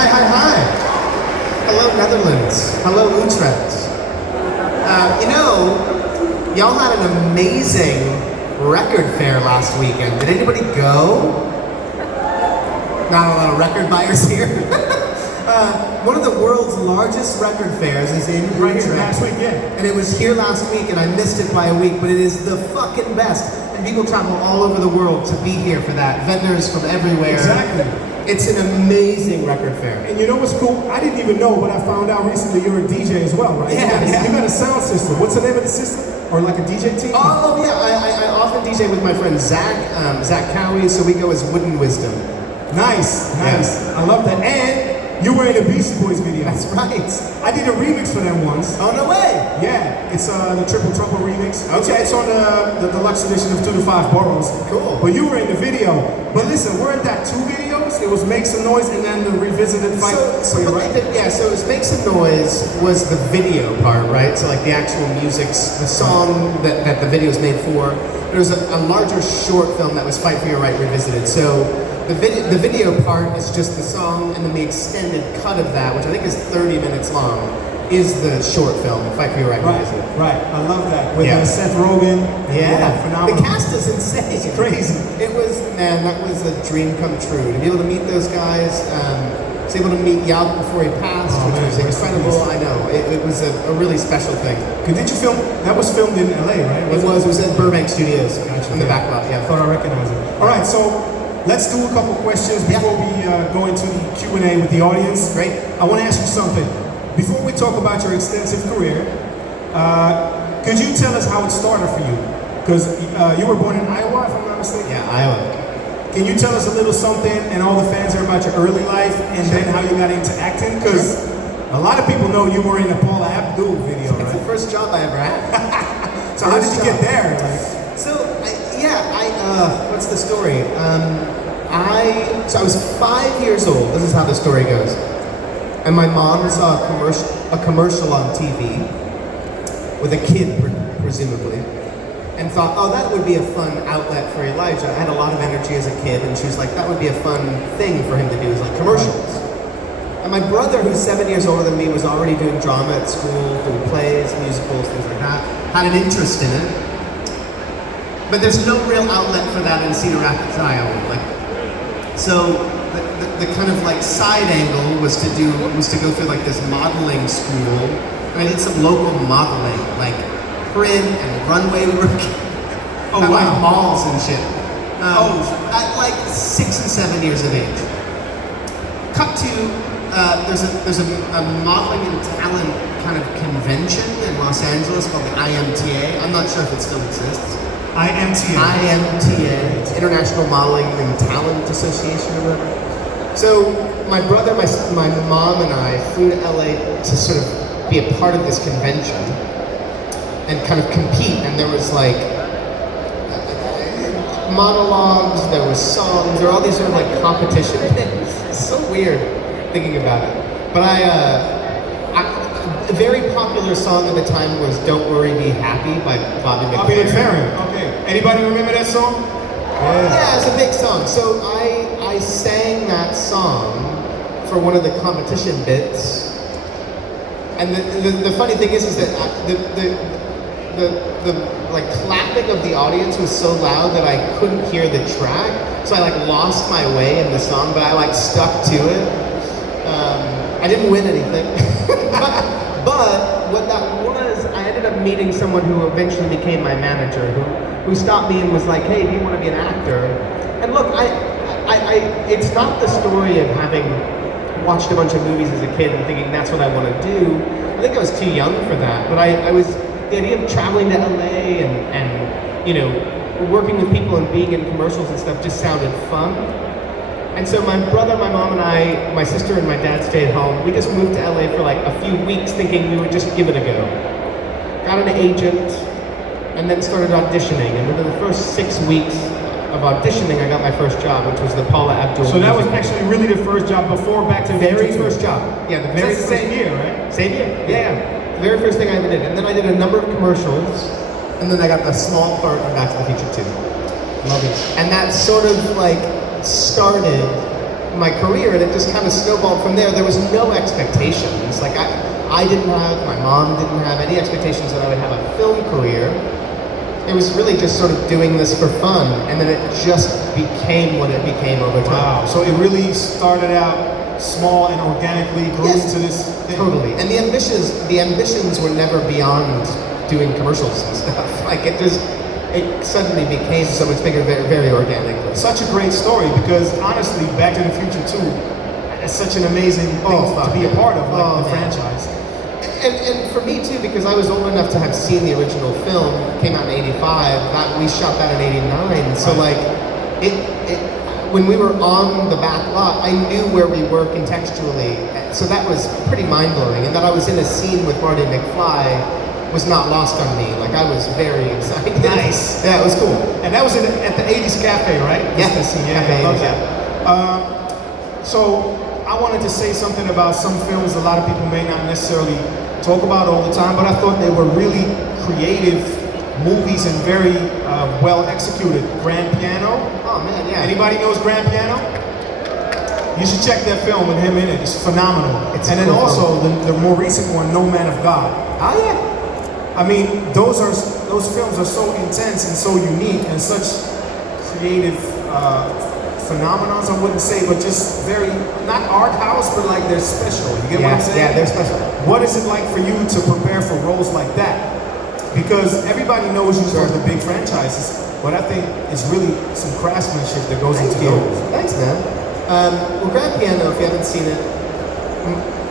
Hi, hi, hi. Hello, Netherlands. Hello, Utrecht. Y'all had an amazing record fair last weekend. Did anybody go? Not a lot of record buyers here. One of the world's largest record fairs is in Utrecht. Last week, yeah. And it was here last week, and I missed it by a week, but it is the fucking best. And people travel all over the world to be here for that. Vendors from everywhere. Exactly. It's an amazing record fair. And you know what's cool? I didn't even know, but I found out recently you're a DJ as well, right? Yeah, You got a sound system. What's the name of the system? Or like a DJ team? Oh yeah, I often DJ with my friend Zach Cowie, so we go as Wooden Wisdom. Nice. I love that. And you were in a Beastie Boys video. That's right. I did a remix for them once. Oh, no way. Yeah, it's the Triple Trouble remix. Okay. It's on the deluxe edition of 2 to 5 Boroughs. Cool. But you were in the video. But listen, weren't that 2 videos? It was Make Some Noise and then the revisited fight. So it was Make Some Noise was the video part, right? So like the actual music's, the song that the video's made for. There was a larger short film that was Fight for Your Right Revisited. So the video part is just the song, and then the extended cut of that, which I think is 30 minutes long, is the short film, Fight for Your Right Revisited. Right. I love that. With Yeah. Seth Rogen. Yeah, phenomenal. the cast is insane. It's crazy. It was, man, that was a dream come true. To be able to meet those guys, was able to meet Yaub before he passed, Oh, which man, was rest in incredible. peace. I know, it was a really special thing. Did you film? That was filmed in LA, right? It was at Burbank Studios, Gotcha. in the back lot, I yeah. thought I recognized it. All right, so let's do a couple questions before we go into the Q&A with the audience. Great. I want to ask you something. Before we talk about your extensive career, could you tell us how it started for you? Because you were born in Iowa, if I'm not mistaken. Yeah, Iowa. Can you tell us a little something and all the fans here about your early life and then how you got into acting? Because a lot of people know you were in a Paula Abdul video, It's the right? first job I ever had. So how did you get there? Like, What's the story? I was 5 years old. This is how the story goes. And my mom saw a commercial on TV with a kid, presumably, and thought, oh, that would be a fun outlet for Elijah. I had a lot of energy as a kid, and she was like, that would be a fun thing for him to do, is like commercials. And my brother, who's 7 years older than me, was already doing drama at school, doing plays, musicals, things like that, had an interest in it. But there's no real outlet for that in Cedar Rapids, Iowa. So the kind of like side angle was to go through like this modeling school. I did some local modeling, like print and runway work. Oh, at wow. like malls and shit. At like 6 and 7 years of age. Cut to there's a modeling and talent kind of convention in Los Angeles called the IMTA. I'm not sure if it still exists. IMTA, it's International Modeling and Talent Association or whatever. So my brother, my mom and I flew to LA to sort of be a part of this convention and kind of compete. And there was like monologues, there was songs, there were all these sort of like competition things. It's so weird thinking about it. But a very popular song at the time was "Don't Worry, Be Happy" by Bobby McFerrin. Okay. Anybody remember that song? Yeah, it's a big song. So I sang that song for one of the competition bits. And the funny thing is that the like clapping of the audience was so loud that I couldn't hear the track. So I like lost my way in the song, but I like stuck to it. I didn't win anything. But what that was, I ended up meeting someone who eventually became my manager, who stopped me and was like, "Hey, do you want to be an actor?" And look, it's not the story of having watched a bunch of movies as a kid and thinking that's what I want to do. I think I was too young for that. But the idea of traveling to LA and working with people and being in commercials and stuff just sounded fun. And so my brother, my mom and I, my sister and my dad stayed home. We just moved to LA for like a few weeks thinking we would just give it a go. Got an agent and then started auditioning. And within the first 6 weeks of auditioning, I got my first job, which was the Paula Abdul. So that was actually really the first job before Back to the very Future. first job. Yeah, the very That's first, the same year, right? Same year, yeah. The very first thing I ever did. And then I did a number of commercials, and then I got a small part in Back to the Future 2. Love it. And that sort of like started my career, and it just kind of snowballed from there. There was no expectations. Like I didn't have, my mom didn't have any expectations that I would have a film career. It was really just sort of doing this for fun, and then it just became what it became over time. Wow. So it really started out small and organically grew Yes, into this thing. totally. And the ambitions were never beyond doing commercials and stuff. Like it suddenly became so much bigger very, very organically. Such a great story because honestly, Back to the Future 2 is such an amazing thing to be a part of, like the man. franchise. And for me too, because I was old enough to have seen the original film, came out in '85. That we shot that in '89. So like, when we were on the back lot, I knew where we were contextually. So that was pretty mind blowing. And that I was in a scene with Marty McFly was not lost on me. Like I was very excited. Nice. Yeah, it was cool. And that was at the 80s Cafe, right? Yeah, This scene. Cafe I love 80s, that. So I wanted to say something about some films a lot of people may not necessarily talk about all the time, but I thought they were really creative movies and very well executed. Grand Piano. Oh man, yeah. Anybody knows Grand Piano? You should check that film with him in it. It's phenomenal. It's and a then cool also the more recent one, No Man of God. Oh yeah. I mean, those films are so intense and so unique and such creative phenomenons, I wouldn't say, but just very, not art house, but like they're special. You get what I'm saying? Yeah, they're special. What is it like for you to prepare for roles like that? Because everybody knows you for the big franchises, but I think it's really some craftsmanship that goes into those. Thanks, man. Well, Grand Piano, if you haven't seen it,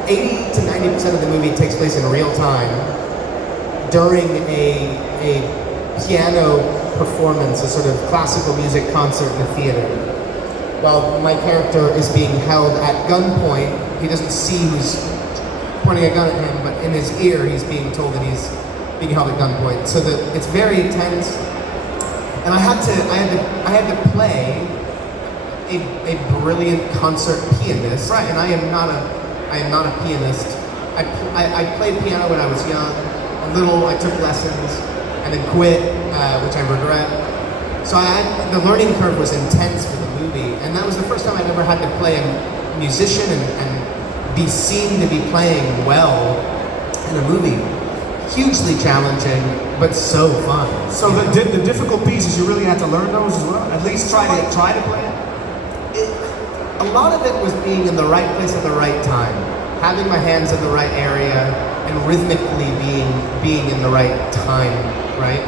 80 to 90% of the movie takes place in real time during a piano performance, a sort of classical music concert in a theater. While my character is being held at gunpoint, he doesn't see who's pointing a gun at him, but in his ear he's being told that he's being held at gunpoint. So that it's very tense. And I had to play a brilliant concert pianist. Right. And I am not a pianist. I played piano when I was young. A little, I took lessons and then quit, which I regret. So the learning curve was intense for the movie, and that was the first time I'd ever had to play a musician and be seen to be playing well in a movie. Hugely challenging, but so fun. So the difficult pieces, you really had to learn those as well? At least try to play it? A lot of it was being in the right place at the right time, having my hands in the right area, and rhythmically being in the right time, right?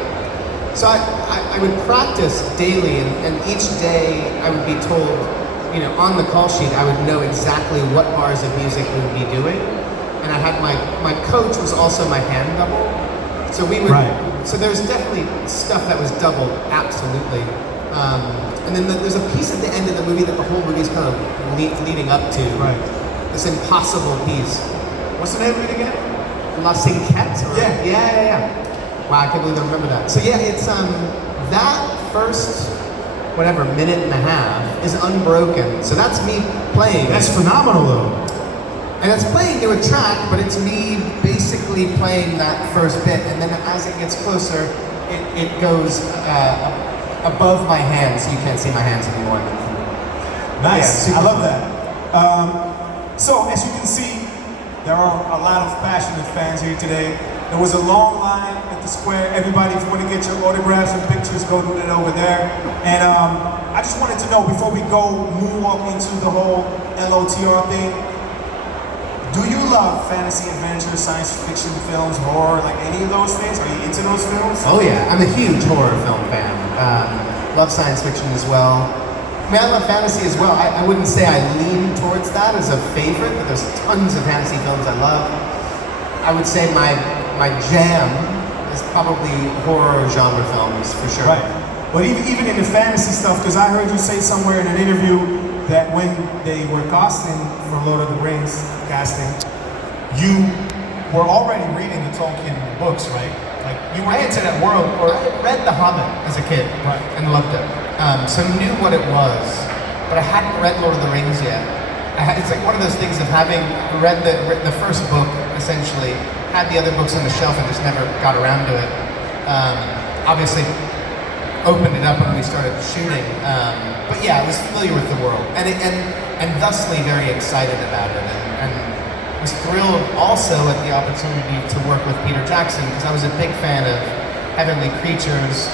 So I would practice daily, and each day I would be told, on the call sheet, I would know exactly what bars of music we would be doing. And I had my coach was also my hand double. So we would, so there's definitely stuff that was doubled, absolutely. And then there's a piece at the end of the movie that the whole movie is kind of leading up to. Right. This impossible piece. What's the name of it again? La Cinquette? Yeah. Wow, I can't believe I remember that. So yeah, it's that first minute and a half is unbroken. So that's me playing. That's phenomenal though. And it's playing to a track, but it's me basically playing that first bit, and then as it gets closer, it goes above my hands, so you can't see my hands anymore. Nice, Yeah, I love that. So as you can see, there are a lot of passionate fans here today. There was a long line at the square. Everybody, if you want to get your autographs and pictures, go do it over there. And I just wanted to know, before we go moonwalk into the whole LOTR thing, do you love fantasy, adventure, science fiction films, horror, like any of those things? Are you into those films? Oh yeah, I'm a huge horror film fan. Love science fiction as well. I mean, I love fantasy as well. I wouldn't say I lean towards that as a favorite, but there's tons of fantasy films I love. I would say my jam is probably horror genre films, for sure. Right. But even in the fantasy stuff, because I heard you say somewhere in an interview that when they were casting for Lord of the Rings, you were already reading the Tolkien books, right? Like, you were into that world. Or I read The Hobbit as a kid, Right. and loved it. So knew what it was, but I hadn't read Lord of the Rings yet. It's like one of those things of having read the first book, essentially, had the other books on the shelf and just never got around to it. Obviously, opened it up when we started shooting. But yeah, I was familiar with the world, and thusly very excited about it, and was thrilled also at the opportunity to work with Peter Jackson, because I was a big fan of Heavenly Creatures,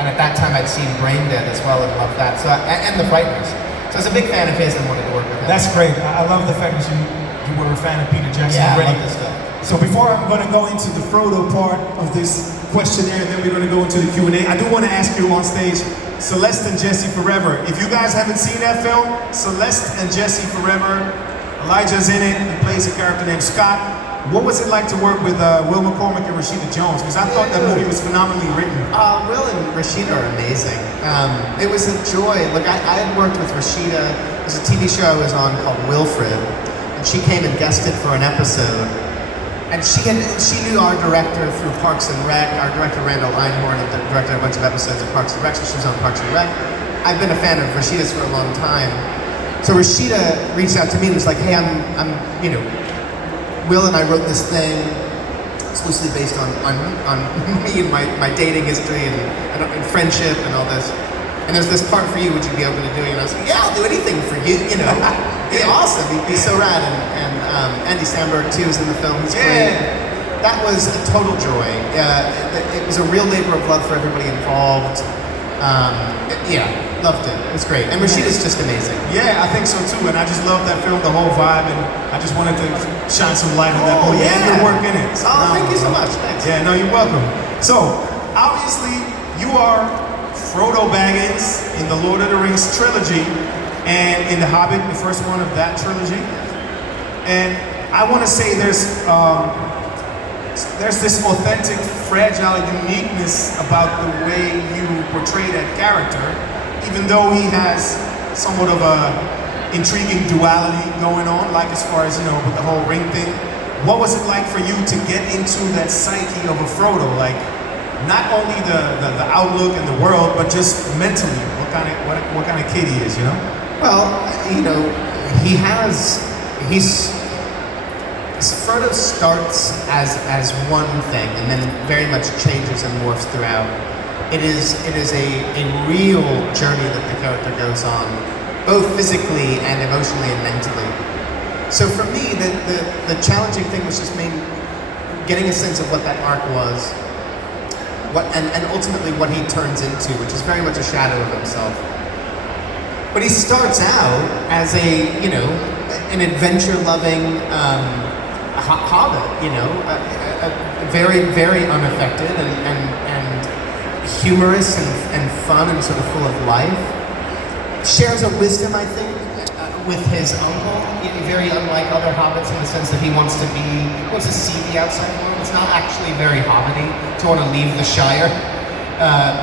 and at that time I'd seen Brain Dead as well and loved that. So and The Frighteners. So I was a big fan of his and wanted to work with him. That's great. I love the fact that you were a fan of Peter Jackson Yeah, already. I love this film. So before I'm going to go into the Frodo part of this questionnaire, and then we're going to go into the Q&A, I do want to ask you on stage, Celeste and Jesse Forever. If you guys haven't seen that film, Celeste and Jesse Forever, Elijah's in it. He plays a character named Scott. What was it like to work with Will McCormick and Rashida Jones? Because I thought that movie was phenomenally written. Will and Rashida are amazing. It was a joy. Look, I had worked with Rashida. There's a TV show I was on called Wilfred, and she came and guested for an episode. And she knew our director through Parks and Rec. Our director Randall Einhorn had directed a bunch of episodes of Parks and Rec, so she was on Parks and Rec. I've been a fan of Rashida's for a long time. So Rashida reached out to me and was like, "Hey, I'm Will and I wrote this thing. It's loosely based on me and my dating history and friendship and all this. And there's this part for you. Would you be open to doing it?" And I was like, "Yeah, I'll do anything for you. You know, be awesome. He'd be so rad." And Andy Samberg too is in the film. He's great. That was a total joy. It was a real labor of love for everybody involved. Loved it. It was great. And Rashida's just amazing. Yeah, I think so too. And I just love that film, the whole vibe, and I just wanted to shine some light on that movie and your work in it. Oh, thank you so much. Thanks. Yeah, no, you're welcome. So, obviously, you are Frodo Baggins in the Lord of the Rings trilogy, and in The Hobbit, the first one of that trilogy. And I want to say there's this authentic, fragile uniqueness about the way you portray that character, even though he has somewhat of a intriguing duality going on, like as far as, you know, with the whole ring thing. What was it like for you to get into that psyche of a Frodo? Like, not only the outlook and the world, but just mentally, what kind of kid he is, you know? Well, you know, Frodo starts as one thing and then very much changes and morphs throughout. It is a real journey that the character goes on, both physically and emotionally and mentally. So for me, the challenging thing was just getting a sense of what that arc was, and ultimately what he turns into, which is very much a shadow of himself. But he starts out as an adventure-loving hobbit, very, very unaffected and humorous and fun and sort of full of life. Shares a wisdom, I think, with his uncle, very unlike other hobbits in the sense that he wants to see the outside world. It's not actually very hobbity to want to leave the Shire.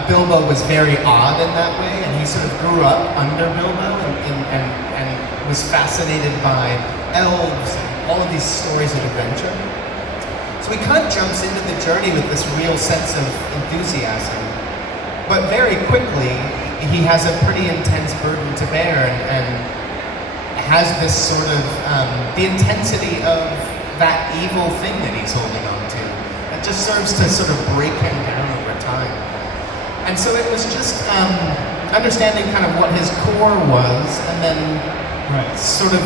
Bilbo was very odd in that way, and he sort of grew up under Bilbo and was fascinated by elves and all of these stories of adventure. So he kind of jumps into the journey with this real sense of enthusiasm. But very quickly, he has a pretty intense burden to bear and has this sort of, the intensity of that evil thing that he's holding on to. That just serves to sort of break him down over time. And so it was just understanding kind of what his core was and then sort of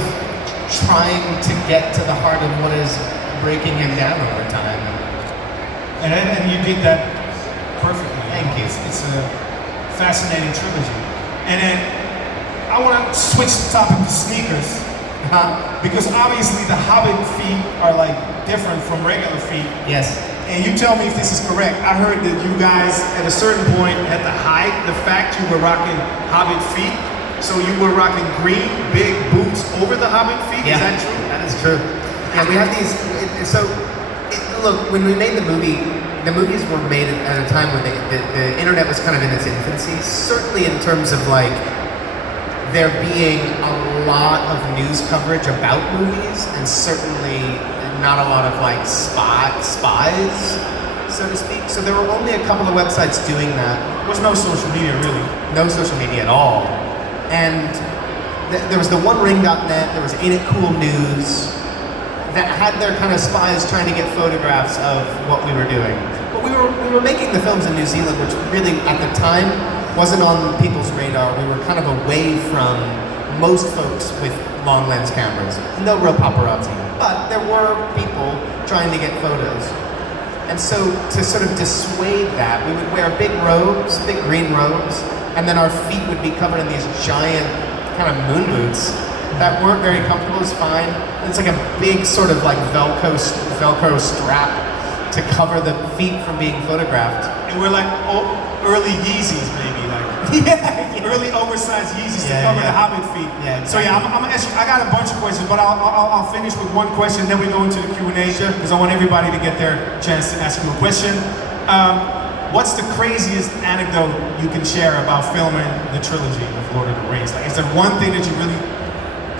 trying to get to the heart of what is breaking him down over time. And you did that perfectly. Thank you. It's a fascinating trilogy. And then I want to switch the topic to sneakers. Because obviously the Hobbit feet are like different from regular feet. Yes. And you tell me if this is correct. I heard that you guys at a certain point had to hide the fact you were rocking Hobbit feet. So you were rocking green, big boots over the Hobbit feet? Yeah, is that true? That is true. Yeah, we have these, look, when we made the movies were made at a time when the internet was kind of in its infancy, certainly in terms of like, there being a lot of news coverage about movies, and certainly not a lot of like spies, so to speak. So there were only a couple of websites doing that. There was no social media, really. No social media at all. And there was the OneRing.net, there was Ain't It Cool News, that had their kind of spies trying to get photographs of what we were doing. But we were making the films in New Zealand, which really at the time wasn't on people's radar. We were kind of away from most folks with long lens cameras. No real paparazzi, but there were people trying to get photos. And so to sort of dissuade that, we would wear big robes, big green robes, and then our feet would be covered in these giant kind of moon boots that weren't very comfortable. It's fine. It's like a big sort of like Velcro strap to cover the feet from being photographed. And we're like early Yeezys, maybe like early oversized Yeezys to cover the Hobbit feet. Yeah, So yeah, I'm gonna ask you. I got a bunch of questions, but I'll finish with one question, then we go into the Q&A because I want everybody to get their chance to ask you a question. What's the craziest anecdote you can share about filming the trilogy of Lord of the Rings? Like, is there one thing that you really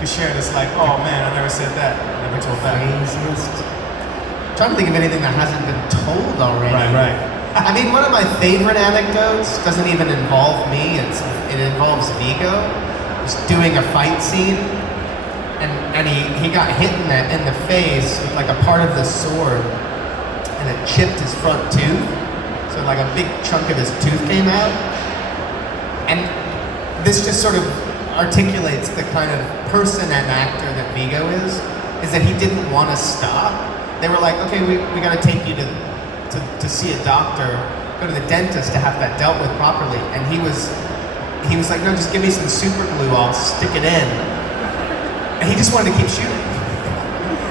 could share that's like, oh man, I never said that, I never told that? Craziest. I'm trying to think of anything that hasn't been told already. Right. I mean, one of my favorite anecdotes doesn't even involve me. It involves Viggo. He's doing a fight scene, and he got hit in the face with like a part of the sword, and it chipped his front tooth. So like a big chunk of his tooth came out, and this just sort of articulates the kind of person and actor that Viggo is that he didn't want to stop. They were like, okay, we got to take you to see a doctor, go to the dentist to have that dealt with properly. And he was like, no, just give me some super glue, I'll stick it in. And he just wanted to keep shooting.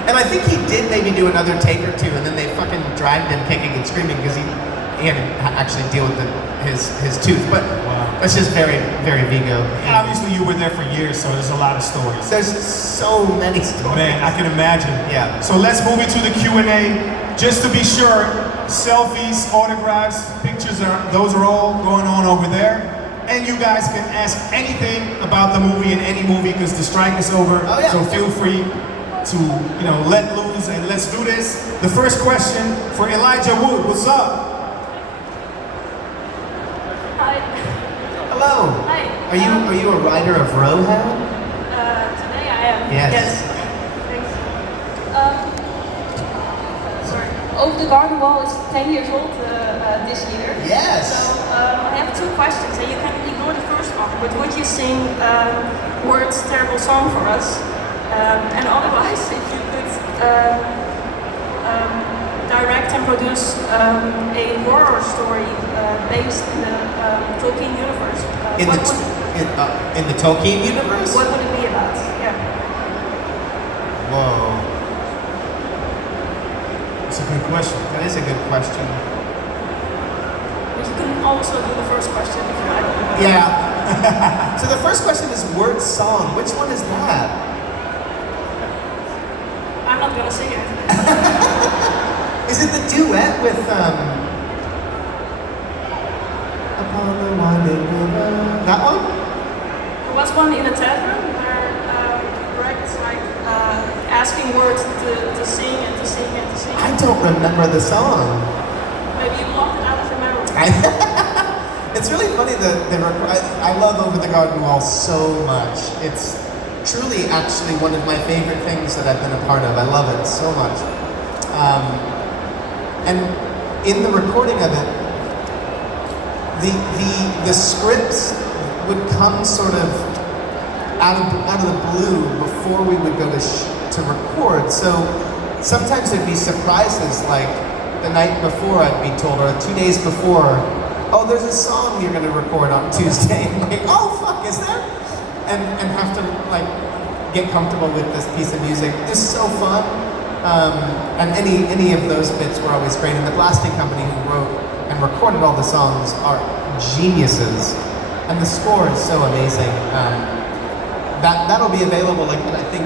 And I think he did maybe do another take or two, and then they fucking dragged him kicking and screaming because he had to actually deal with his tooth. But that's just very, very Viggo. And obviously you were there for years, so there's a lot of stories. There's so many stories. Man, I can imagine. Yeah. So let's move into the Q&A. Just to be sure, selfies, autographs, pictures, those are all going on over there. And you guys can ask anything about the movie in any movie because the strike is over. Oh, yeah. So feel free to, let loose and let's do this. The first question for Elijah Wood. What's up? Hi. Hello. Hi. Are you a writer of Rohan? Today I am. Yes. Thanks. Sorry. Over the Garden Wall is 10 years old this year. Yes. So I have two questions, and you can ignore the first one. But would you sing Word's terrible song for us? And otherwise, if you could direct and produce a horror story based in the Tolkien universe. In the Tolkien universe? What would it be about? Yeah. Whoa. That's a good question. That is a good question. But you can also do the first question if you like. Yeah. So the first question is Word's song. Which one is that? I'm not gonna sing it. Is it the duet with Upon the Winding River? That one? There was one in a tavern where Greg is like asking Word to sing and to sing and to sing. I don't remember the song. Maybe you blocked it out of your memory. It's really funny I love Over the Garden Wall so much. It's truly actually one of my favorite things that I've been a part of. I love it so much. And in the recording of it, the scripts would come sort of out of the blue before we would go to record. So sometimes there'd be surprises, like the night before I'd be told, or 2 days before, oh, there's a song you're gonna record on Tuesday. I'm like, oh fuck, is there? And have to like get comfortable with this piece of music. It's so fun. And any of those bits were always great. And the blasting company who wrote and recorded all the songs are geniuses. And the score is so amazing. That'll be available, like I think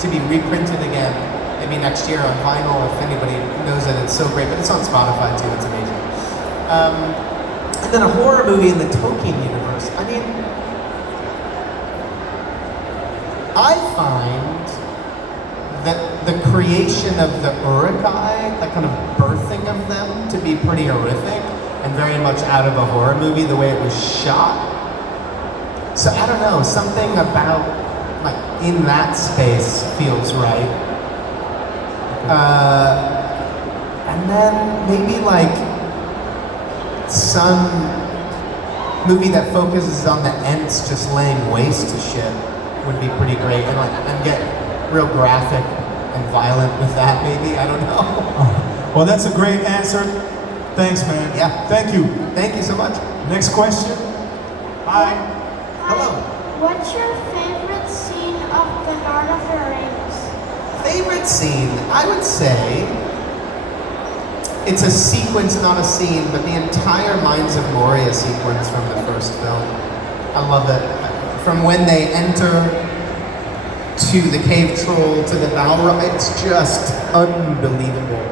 to be reprinted again maybe next year on vinyl if anybody knows it. It's so great, but it's on Spotify too. It's amazing. And then a horror movie in the Tolkien universe. I mean, I find that the creation of the Uruk-hai, the kind of birthing of them, to be pretty horrific and very much out of a horror movie, the way it was shot. So I don't know, something about like in that space feels right. And then maybe like some movie that focuses on the Ents just laying waste to shit would be pretty great, and get real graphic and violent with that. Maybe, I don't know. Well, that's a great answer. Thanks, man. Yeah. Thank you. Thank you so much. Next question. Hi. Hello. What's your favorite scene of The Lord of the Rings? Favorite scene? I would say it's a sequence, not a scene, but the entire Mines of Moria sequence from the first film. I love it. From when they enter to the cave troll to the Balrog, it's just unbelievable.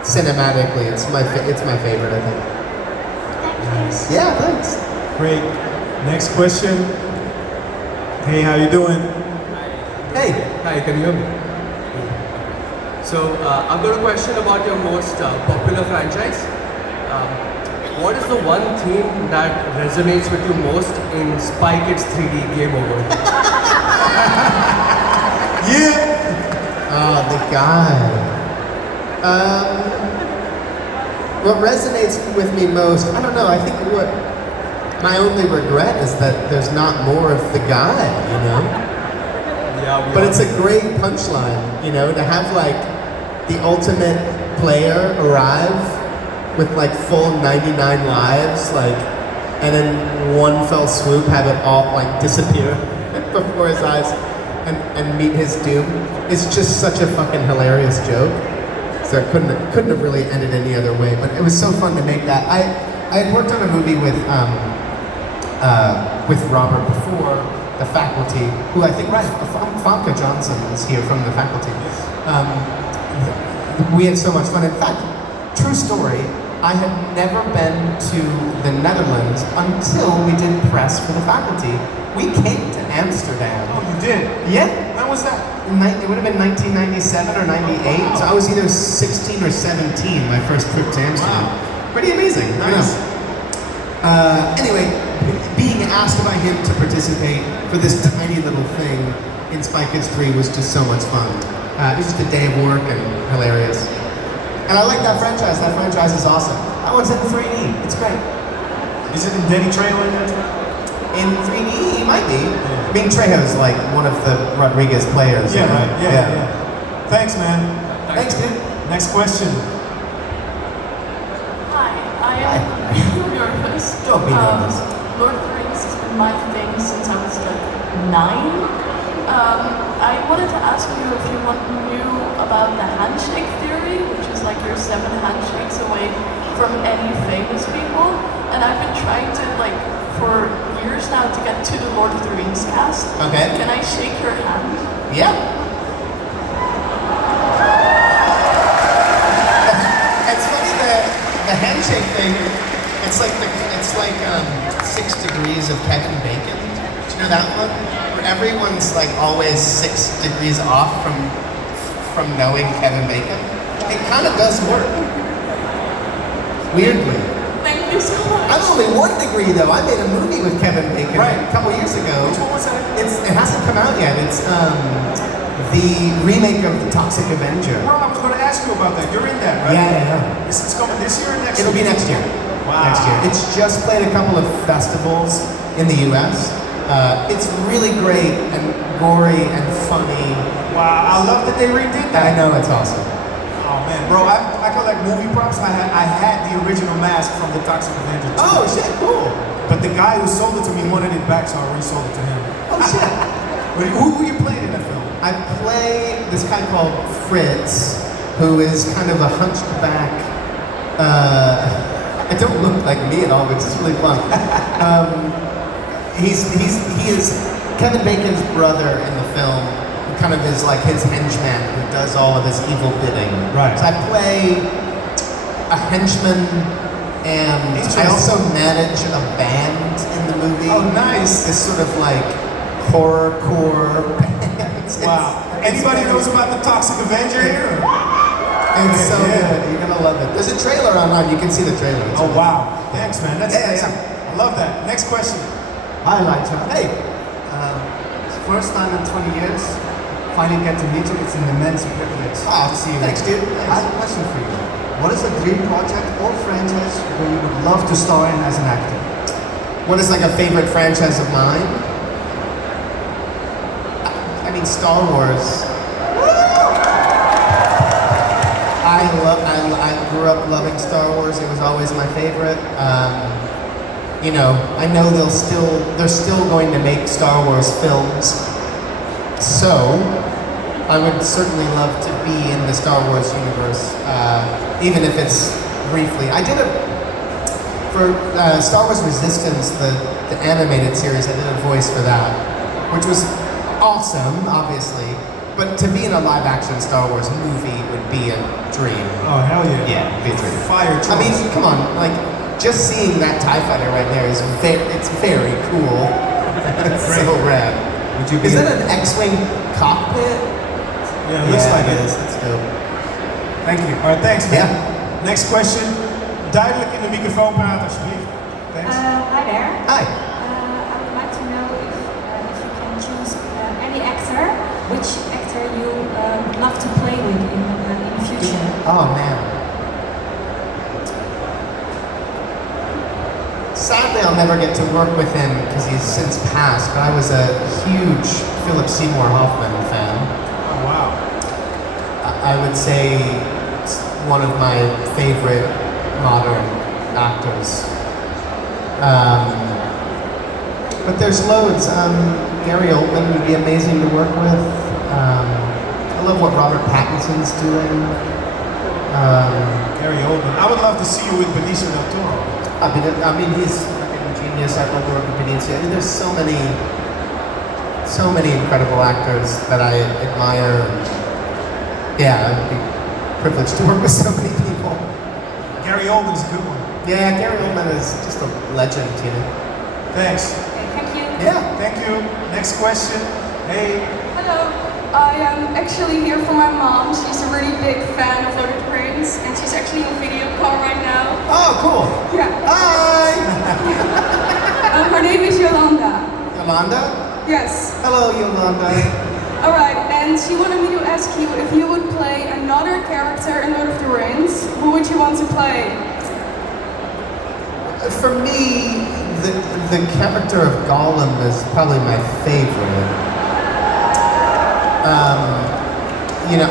Cinematically, it's my favorite, I think. Thank you. Yeah, thanks. Great. Next question. Hey, how you doing? Hey. Hi, can you hear me? So, I've got a question about your most popular franchise. What is the one theme that resonates with you most in Spy Kids 3D Game Over? Yeah. Oh, the guy. What resonates with me most, I don't know, I think what my only regret is that there's not more of the guy, you know? Yeah, But it's a great punchline, you know, to have like the ultimate player arrive with like full 99 lives, like, and in one fell swoop have it all like disappear before his eyes and meet his doom. It's just such a fucking hilarious joke. So it couldn't have really ended any other way. But it was so fun to make that. I had worked on a movie with Robert before, The Faculty, who I think Famke Johnson is here from The Faculty. We had so much fun. In fact, true story, I had never been to the Netherlands until we did press for The Faculty. We came to Amsterdam. Oh, you did? Yeah. When was that? It would have been 1997 or 98, so I was either 16 or 17 my first trip to Amsterdam. Wow. Pretty amazing. Nice. Anyway, being asked by him to participate for this tiny little thing in Spy Kids 3 was just so much fun. It was just a day of work and hilarious. And I like that franchise. That franchise is awesome. That one's in 3D. It's great. Is it in Danny Trejo in that? In 3D, he might be. I mean, Trejo's like one of the Rodriguez players. Yeah, you know? right. Yeah. Thanks, man. Thanks, dude. Next question. Hi, I am nervous. Don't be nervous. Lord of the Rings has been my thing since I was like 9. I wanted to ask you if you knew about the handshake theory, which is like you're 7 handshakes away from any famous people. And I've been trying to for years now to get to the Lord of the Rings cast. Okay. Can I shake your hand? Yeah. It's funny the handshake thing. It's like 6 degrees of Kevin Bacon. Do you know that one? Where everyone's like always 6 degrees off from knowing Kevin Bacon. It kind of does work. Weirdly. Thank you so much. I'm only 1 degree though. I made a movie with Kevin Bacon Right. a couple years ago. Which one was that? It hasn't come out yet. It's the remake of The Toxic Avenger. Bro, I was going to ask you about that. You're in that, right? Yeah. Is this coming this year or next It'll year? be next year. Wow. Next year. It's just played a couple of festivals in the US. It's really great and gory and funny. Wow, I love that they redid that. I know, it's awesome. Oh man, bro, I collect movie props. I had the original mask from The Toxic Avenger too. Oh shit, cool. But the guy who sold it to me wanted it back, so I resold it to him. Oh shit. But who you played in that film? I play this guy called Fritz, who is kind of a hunchback. I don't look like me at all, which is really fun. He is Kevin Bacon's brother in the film, who kind of is like his henchman who does all of his evil bidding. Right. So I play a henchman, and I Interesting. also manage a band in the movie. Oh, nice. This sort of like horrorcore band. Wow. Anybody knows about The Toxic Avenger here? It's so Yeah. good. You're gonna love it. There's a trailer online. You can see the trailer. It's Oh really wow. Thanks, man. That's Yeah. I love that. Next question. Hi, Elijah. Hey. It's the first time in 20 years, finally get to meet you. It's an immense privilege Oh, to see you. thanks, dude. I have a question for you. what is a dream project or franchise where you would love to star in as an actor? What is like a favorite franchise of mine? I mean, Star Wars. I grew up loving Star Wars. It was always my favorite. You know, I know they're still going to make Star Wars films. So, I would certainly love to be in the Star Wars universe, even if it's briefly. I did for Star Wars Resistance, the animated series, I did a voice for that, which was awesome, obviously. But to be in a live-action Star Wars movie would be a dream. Oh, hell yeah. Yeah, it'd be a dream. Fire choice. I mean, come on, like, just seeing that TIE fighter right there is it's very cool. It's so rad. Would you be Is that an X-Wing cockpit? Yeah, it looks like it. That's dope. Thank you. All right, thanks, man. Yeah. Next question. Duidelijk in de microfoon praten, alsjeblieft. Thanks. Hi there. Hi. I would like to know if you can choose any actor, which actor you love to play with in the future. Oh man. Sadly, I'll never get to work with him because he's since passed, but I was a huge Philip Seymour Hoffman fan. Oh, wow. I would say it's one of my favorite modern actors. But there's loads. Gary Oldman would be amazing to work with. I love what Robert Pattinson's doing. Gary Oldman. I would love to see you with Benicio del Toro. I mean, he's a freaking genius. I'd love to work with Benicio. I mean, there's so many incredible actors that I admire. Yeah, I'd be privileged to work with so many people. Gary Oldman's a good one. Yeah, Gary Oldman is just a legend, you know. Thanks. Okay, thank you. Yeah. Thank you. Next question. Hey. Hello, I am actually here for my mom. She's a really big fan of Lord of the Rings, and she's actually in video call right now. Oh, cool. Yeah. Hi. Her name is Yolanda. Yolanda? Yes. Hello, Yolanda. Alright, and she wanted me to ask you if you would play another character in Lord of the Rings, who would you want to play? For me, the character of Gollum is probably my favorite. You know,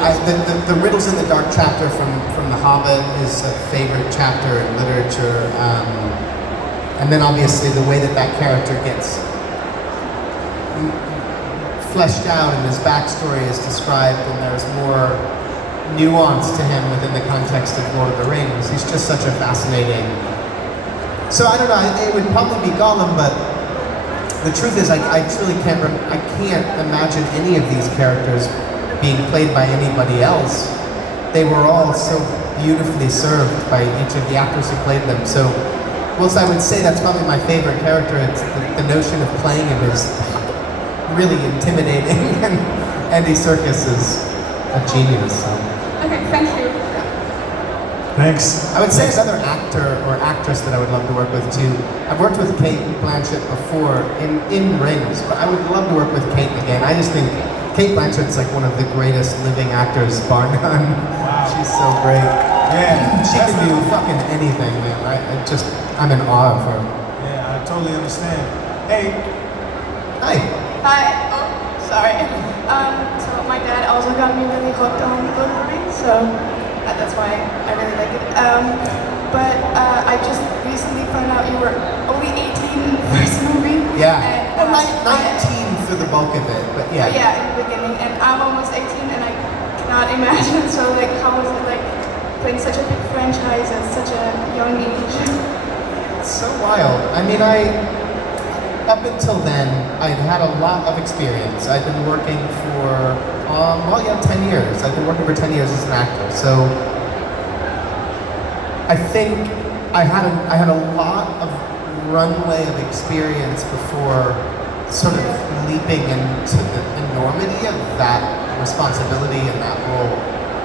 the Riddles in the Dark chapter from The Hobbit is a favorite chapter in literature. And then obviously the way that character gets fleshed out and his backstory is described, and there's more nuance to him within the context of Lord of the Rings. He's just such a fascinating. So I don't know. It would probably be Gollum, but the truth is, I truly can't imagine any of these characters being played by anybody else. They were all so beautifully served by each of the actors who played them. So, whilst I would say that's probably my favorite character, it's the notion of playing him is really intimidating, and Andy Serkis is a genius. So. Okay, thank you. Thanks. I would say another actor or actress that I would love to work with too. I've worked with Kate Blanchett before in Rings, but I would love to work with Kate again. I just think Kate Blanchett's like one of the greatest living actors, bar none. Wow. She's so great. Yeah. She can do fucking anything, man. I'm in awe of her. Yeah, I totally understand. Hey. Hi. Hi. Oh, sorry. So my dad also got me really hooked on Lord of the Rings, so that's why I really like it. But I just recently found out you were only 18 in the first movie. Yeah. And, Well, 19 for the bulk of it, but yeah. Yeah, in the beginning, and I'm almost 18, and I cannot imagine. So, like, how was it like playing such a big franchise at such a young age? It's so wild. I mean, up until then, I'd had a lot of experience. I'd been working for, 10 years. I've been working for 10 years as an actor. So, I think I had a lot of runway of experience before sort of leaping into the enormity of that responsibility and that role.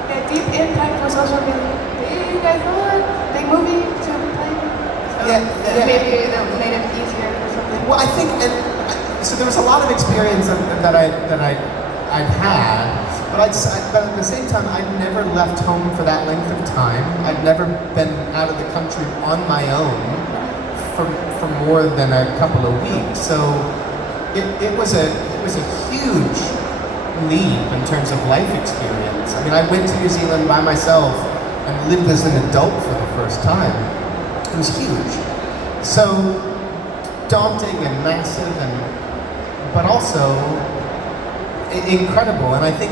Yeah, Deep Impact was also really big, I thought. Big movie to play. So maybe that made it easier or something. Well, I think, so there was a lot of experience that I I'd had, but but at the same time, I'd never left home for that length of time. I'd never been out of the country on my own for more than a couple of weeks. So it was a huge leap in terms of life experience. I mean, I went to New Zealand by myself and lived as an adult for the first time. It was huge. So daunting and massive, but also incredible. And I think,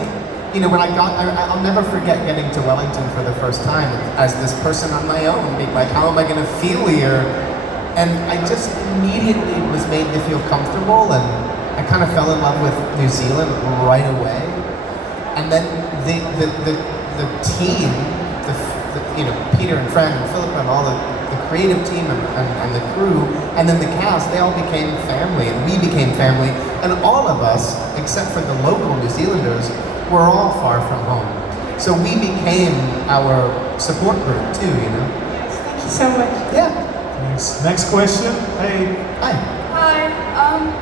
you know, when I'll never forget getting to Wellington for the first time as this person on my own, being like, how am I going to feel here? And I just immediately was made to feel comfortable, and I kind of fell in love with New Zealand right away. And then the team, you know, Peter and Fran and Philippa and all the creative team and the crew, and then the cast, they all became family, and we became family. And all of us, except for the local New Zealanders, were all far from home. So we became our support group too, you know? Yes, thank you so much. Yeah. Next question. Hey. Hi. Hi,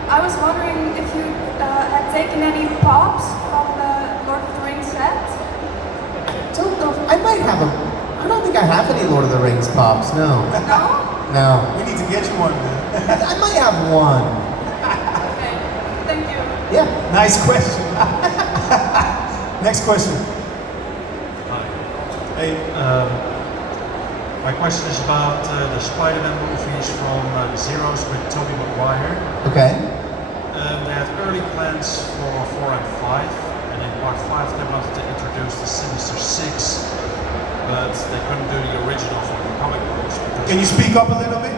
I was wondering if you had taken any pops from the Lord of the Rings set? Don't know. I might have I don't think I have any Lord of the Rings pops. No. No? No. We need to get you one, man. I might have one. Okay, thank you. Yeah. Nice question. Next question. Hi. Hey. My question is about the Spider-Man movies from the Zeros with Tobey Maguire. Okay. They had early plans for 4 and 5, and in part 5 they wanted to introduce the Sinister Six, but they couldn't do the original from the comic books. Can you speak up a little bit?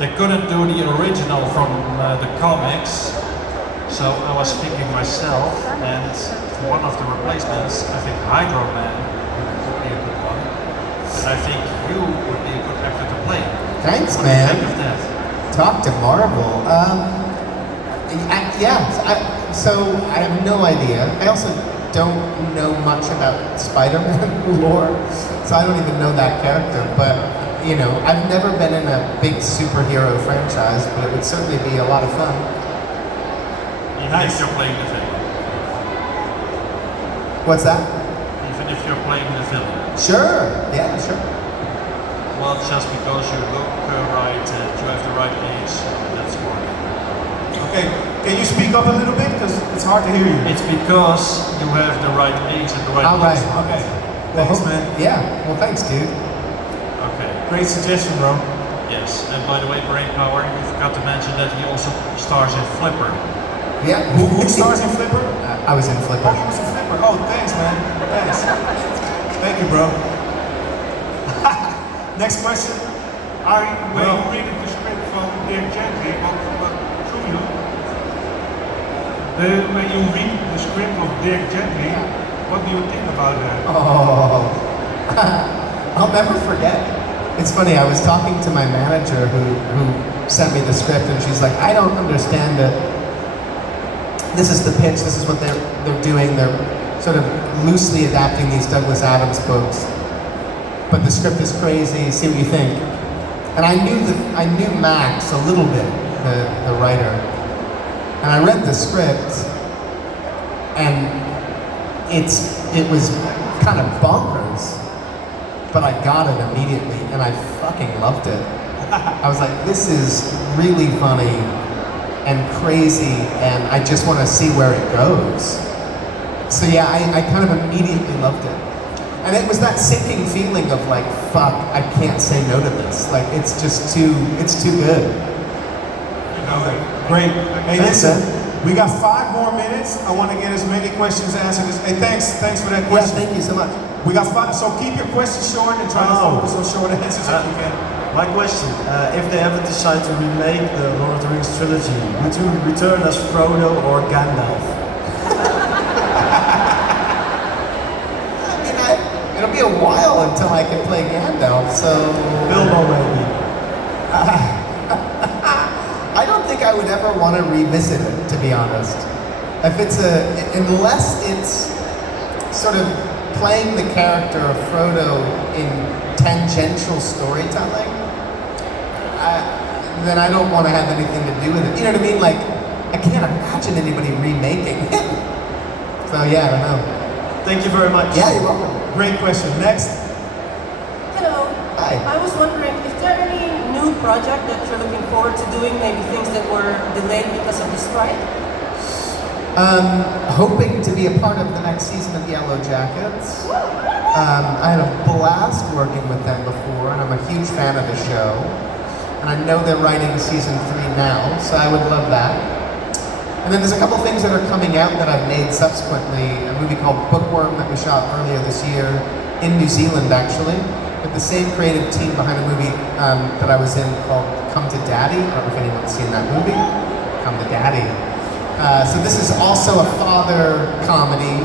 They couldn't do the original from the comics, so I was thinking myself, and for one of the replacements, I think Hydro Man would be a good one. And I think you would be a good actor to play. Thanks, What do you man. think of that? Talk to Marvel. So I have no idea. I also don't know much about Spider-Man lore, so I don't even know that character. But you know, I've never been in a big superhero franchise, but it would certainly be a lot of fun. Even if you're playing the villain. What's that? Even if you're playing the villain. Sure. Yeah, sure. Well, just because you look right and you have the right age, that's why. Okay. Can you speak up a little bit? Because it's hard to hear you. It's because you have the right age and the right All right. looks. Okay. Thanks, Well, man. Yeah. Well, thanks, dude. Okay. Great suggestion, bro. Yes. And by the way, Brainpower, you forgot to mention that he also stars in Flipper. Yeah. Who stars in Flipper? I was in Flipper. Oh, he was in Flipper. Oh, thanks, man. Thanks. Thank you, bro. Next question. When you read the script from Dirk Gently, through you, when you read the script of Dirk Gently, what do you think about that? Oh, I'll never forget. It's funny, I was talking to my manager who sent me the script, and she's like, I don't understand it. This is the pitch, this is what they're doing. They're sort of loosely adapting these Douglas Adams books. But the script is crazy, see what you think. And I knew Max a little bit, the writer. And I read the script, and it was kind of bonkers, but I got it immediately, and I fucking loved it. I was like, this is really funny and crazy, and I just want to see where it goes. So yeah, I kind of immediately loved it. And it was that sinking feeling of like, fuck, I can't say no to this. Like, it's too good. Great. Hey, Thanks, listen, man. we got 5 more minutes. I want to get as many questions answered as. Hey, thanks for that Yeah, question. thank you so much. We got 5, so keep your questions short and try to focus on short answers if you can. My question, if they ever decide to remake the Lord of the Rings trilogy, would you return as Frodo or Gandalf? It'll be a while until I can play Gandalf, so... Bilbo maybe. I don't think I would ever want to revisit it, to be honest. Unless it's sort of playing the character of Frodo in tangential storytelling, then I don't want to have anything to do with it. You know what I mean? Like, I can't imagine anybody remaking it. So yeah, I don't know. Thank you very much. Yeah, you're welcome. Great question. Next. Hello. Hi. I was wondering, is there any new project that you're looking forward to doing? Maybe things that were delayed because of the strike? Hoping to be a part of the next season of Yellow Jackets. I had a blast working with them before, and I'm a huge fan of the show. And I know they're writing season 3 now, so I would love that. And then there's a couple things that are coming out that I've made subsequently. A movie called Bookworm that we shot earlier this year in New Zealand, actually, with the same creative team behind a movie that I was in called Come to Daddy. I don't know if anyone's seen that movie. Come to Daddy. So this is also a father comedy,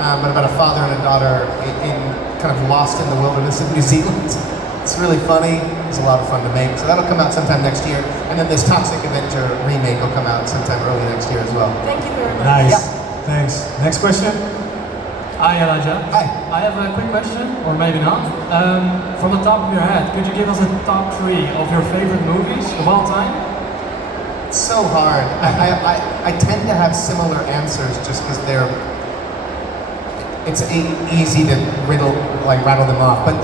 but about a father and a daughter in kind of lost in the wilderness of New Zealand. It's really funny. It's a lot of fun to make. So that'll come out sometime next year. And then this Toxic Avenger remake will come out sometime early next year as well. Thank you very much. Nice. Yeah. Thanks. Next question. Hi Elijah. Hi. I have a quick question, or maybe not. From the top of your head, could you give us a top 3 of your favorite movies of all time? It's so hard. I tend to have similar answers just because it's easy to rattle them off. But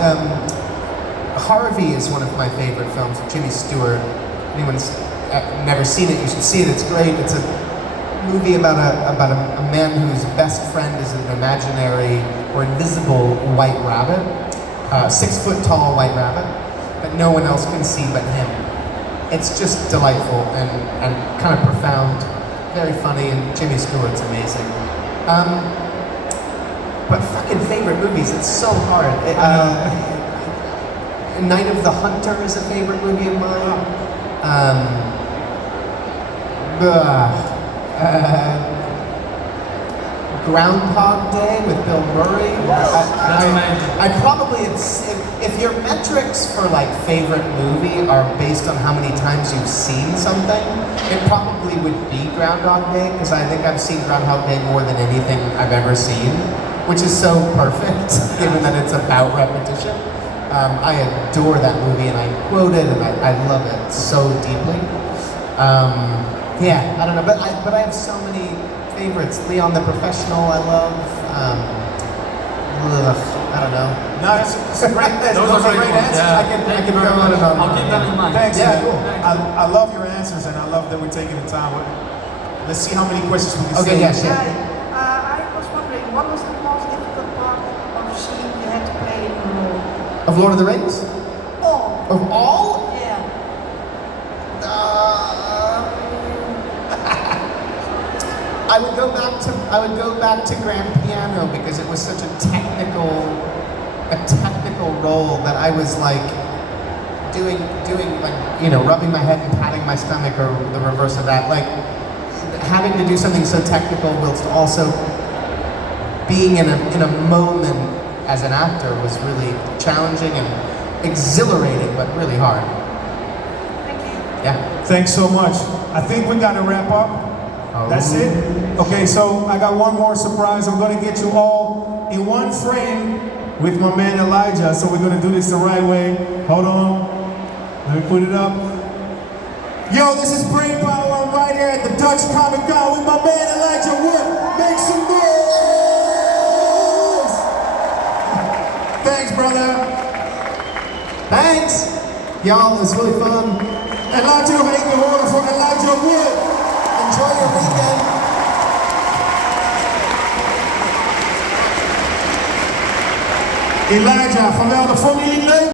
Harvey is one of my favorite films with Jimmy Stewart. If anyone's never seen it, you should see it. It's great. It's a movie about a man whose best friend is an imaginary or invisible white rabbit, 6 foot tall white rabbit that no one else can see but him. It's just delightful and kind of profound, very funny, and Jimmy Stewart's amazing. But fucking favorite movies, it's so hard. Night of the Hunter is a favorite movie of mine. Groundhog Day with Bill Murray. I'd probably, if your metrics for like favorite movie are based on how many times you've seen something, it probably would be Groundhog Day, because I think I've seen Groundhog Day more than anything I've ever seen, which is so perfect, given that it's about repetition. I adore that movie, and I quote it, and I love it so deeply. Yeah, I don't know, but I have so many favorites. Leon the Professional, I love. I don't know. No, it's a great list. Those are great ones, answers. yeah. I can Thank you go very on much. and on. I'll keep that in mind. Thanks. Yeah, man. cool. I love your answers, and I love that we're taking the time. Let's see how many questions we can Okay, see. yes, yeah. I was wondering, what was the most difficult part of scene you had to play in the role? Of Lord of the Rings? All. Of all? Yeah. I would go back to Grand Piano, because it was such a technical role that I was like doing like, you know, rubbing my head and patting my stomach, or the reverse of that. Like having to do something so technical whilst also being in a moment as an actor was really challenging and exhilarating, but really hard. Thank you. Yeah. Thanks so much. I think we got to wrap up. That's it? Okay, so I got one more surprise. I'm going to get you all in one frame with my man Elijah. So we're going to do this the right way. Hold on. Let me put it up. Yo, this is Brain Power. I'm right here at the Dutch Comic Con with my man Elijah Wood. Make some noise! Thanks, brother. Thanks. Y'all, it was really fun. And laten we nog één keer horen voor Elijah Wood. Enjoy your weekend. Elijah, geweldig. Vonden jullie het leuk?